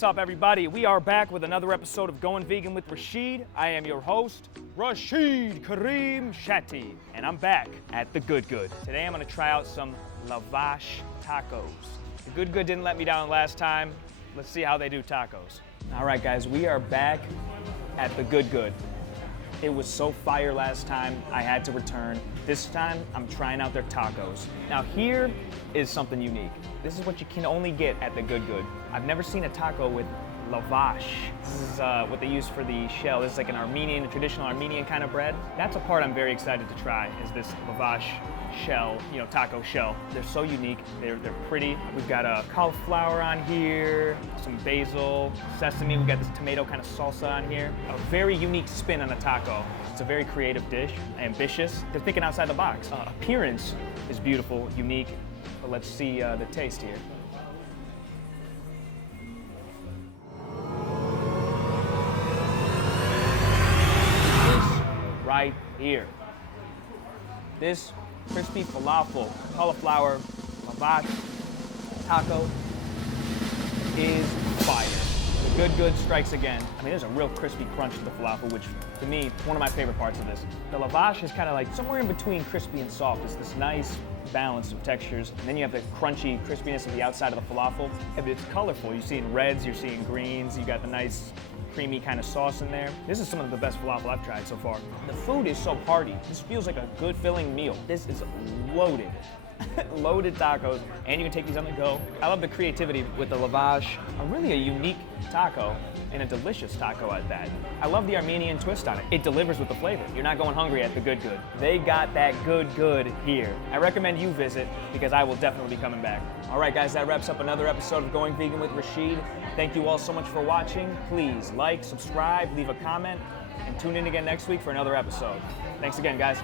What's up, everybody? We are back with another episode of Going Vegan with Rachid. I am your host, Rachid Kareem Shetty, and I'm back at The Good Good. Today I'm gonna try out some Lavash tacos. The Good Good didn't let me down last time. Let's see how they do tacos. All right, guys, we are back at The Good Good. It was so fire last time, I had to return. This time, I'm trying out their tacos. Now here is something unique. This is what you can only get at The Good Good. I've never seen a taco with lavash. This is what they use for the shell. This is like a traditional Armenian kind of bread. That's a part I'm very excited to try, is this lavash shell, taco shell. They're so unique, they're pretty. We've got a cauliflower on here, some basil, sesame, we've got this tomato kind of salsa on here. A very unique spin on a taco. It's a very creative dish, ambitious. They're thinking outside the box. Appearance is beautiful, unique, but let's see the taste here. Right here. This crispy falafel, cauliflower, lavash taco is fire. The Good Good strikes again. I mean, there's a real crispy crunch to the falafel, which to me, is one of my favorite parts of this. The lavash is kind of like somewhere in between crispy and soft. It's this nice balance of textures. And then you have the crunchy crispiness of the outside of the falafel. But it's colorful. You're seeing reds, you're seeing greens, you got the nice creamy kind of sauce in there. This is some of the best falafel I've tried so far. The food is so hearty. This feels like a good filling meal. This is loaded. Loaded tacos, and you can take these on the go. I love the creativity with the lavash. Really a unique taco, and a delicious taco at that. I love the Armenian twist on it. It delivers with the flavor. You're not going hungry at The Good Good. They got that good here. I recommend you visit, because I will definitely be coming back. All right, guys, that wraps up another episode of Going Vegan with Rachid. Thank you all so much for watching. Please like, subscribe, leave a comment, and tune in again next week for another episode. Thanks again, guys.